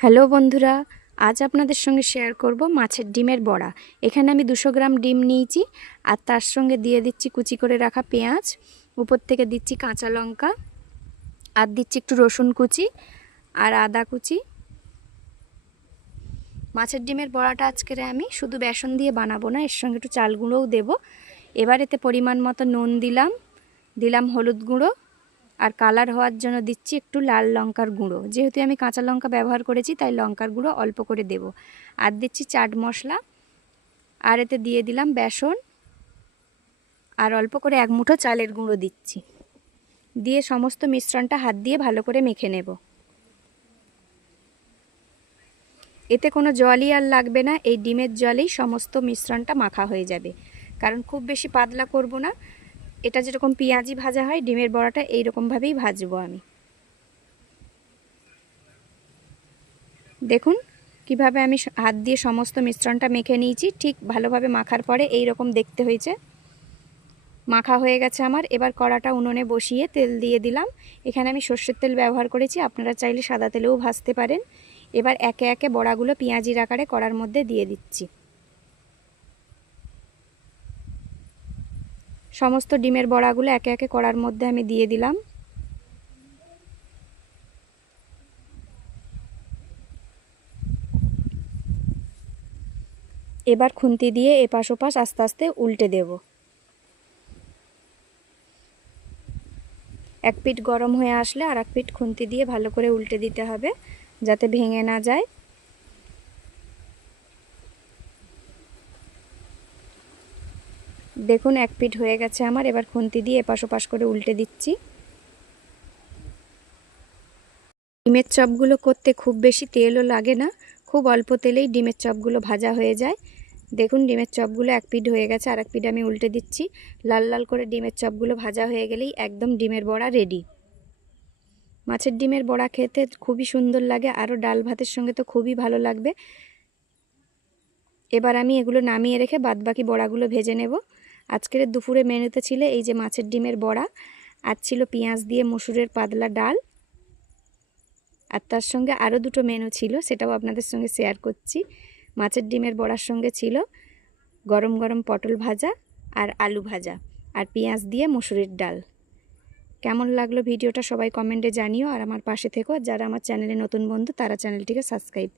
Hello বন্ধুরা, আজ আপনাদের সঙ্গে শেয়ার করব মাছের ডিমের বড়া। এখানে আমি 200 গ্রাম ডিম নিয়েছি আর তার সঙ্গে দিয়ে দিচ্ছি কুচি করে রাখা পেঁয়াজ, উপর থেকে দিচ্ছি কাঁচা লঙ্কা আর দিচ্ছি একটু রসুন কুচি আর আদা কুচি। মাছের ডিমের বড়াটা আজকের আমি শুধু বেসন দিয়ে বানাবো না, এর সঙ্গে একটু চাল গুঁড়োও দেবো। এবার এতে পরিমাণ মতো নুন দিলাম হলুদ গুঁড়ো আর কালার হওয়ার জন্য দিচ্ছি একটু লাল লঙ্কার গুঁড়ো। যেহেতু আমি কাঁচা লঙ্কা ব্যবহার করেছি তাই লঙ্কার গুঁড়ো অল্প করে দেব। আর দিচ্ছি চাট মশলা আর এতে দিয়ে দিলাম বেসন আর অল্প করে 1 মুঠো চালের গুঁড়ো দিচ্ছি। দিয়ে সমস্ত মিশ্রণটা হাত দিয়ে ভালো করে মেখে নেব। এতে কোনো জলই আর লাগবে না, এই ডিমের জলেই সমস্ত মিশ্রণটা মাখা হয়ে যাবে। কারণ খুব বেশি পাতলা করব না, এটা যেরকম পেঁয়াজি ভাজা হয় ডিমের বড়াটা এইরকমভাবেই ভাজবো আমি। দেখুন কিভাবে আমি হাত দিয়ে সমস্ত মিশ্রণটা মেখে নিয়েছি। ঠিক ভালোভাবে মাখার পরে এই রকম দেখতে হয়েছে। মাখা হয়ে গেছে আমার। এবার কড়াটা উনুনে বসিয়ে তেল দিয়ে দিলাম। এখানে আমি সর্ষের তেল ব্যবহার করেছি, আপনারা চাইলে সাদা তেলেও ভাজতে পারেন। এবার একে একে বড়াগুলো পেঁয়াজির আকারে কড়ার মধ্যে দিয়ে দিচ্ছি। সমস্ত ডিমের বড়াগুলো একে একে কড়ার মধ্যে আমি দিয়ে দিলাম। এবার খুন্তি দিয়ে এপাশ ওপাশ আস্তে আস্তে উল্টে দেব। এক পিঠ গরম হয়ে আসলে আর এক পিঠ খুন্তি দিয়ে ভালো করে উল্টে দিতে হবে যাতে ভেঙে না যায়। দেখুন এক পিঠ হয়ে গেছে আমার। এবার খুন্তি দিয়ে এপাশ ওপাশ করে উল্টে দিচ্ছি। ডিমের চপগুলো করতে খুব বেশি তেলও লাগে না, খুব অল্প তেলেই ডিমের চপগুলো ভাজা হয়ে যায়। দেখুন ডিমের চপগুলো এক পিঠ হয়ে গেছে, আর এক পিঠ আমি উল্টে দিচ্ছি। লাল লাল করে ডিমের চপগুলো ভাজা হয়ে গেলেই একদম ডিমের বড়া রেডি। মাছের ডিমের বড়া খেতে খুবই সুন্দর লাগে, আরও ডাল ভাতের সঙ্গে তো খুবই ভালো লাগবে। এবার আমি এগুলো নামিয়ে রেখে বাদবাকি বড়াগুলো ভেজে নেব। আজকের দুপুরে মেনুতে ছিল এই যে মাছের ডিমের বড়া, আর ছিল পেঁয়াজ দিয়ে মসুরের পাতলা ডাল, আর তার সঙ্গে আরও দুটো মেনু ছিল, সেটাও আপনাদের সঙ্গে শেয়ার করছি। মাছের ডিমের বড়ার সঙ্গে ছিল গরম গরম পটল ভাজা আর আলু ভাজা আর পেঁয়াজ দিয়ে মসুরের ডাল। কেমন লাগলো ভিডিওটা সবাই কমেন্টে জানিও, আর আমার পাশে থেকো। যারা আমার চ্যানেলে নতুন বন্ধু তারা চ্যানেলটিকে সাবস্ক্রাইব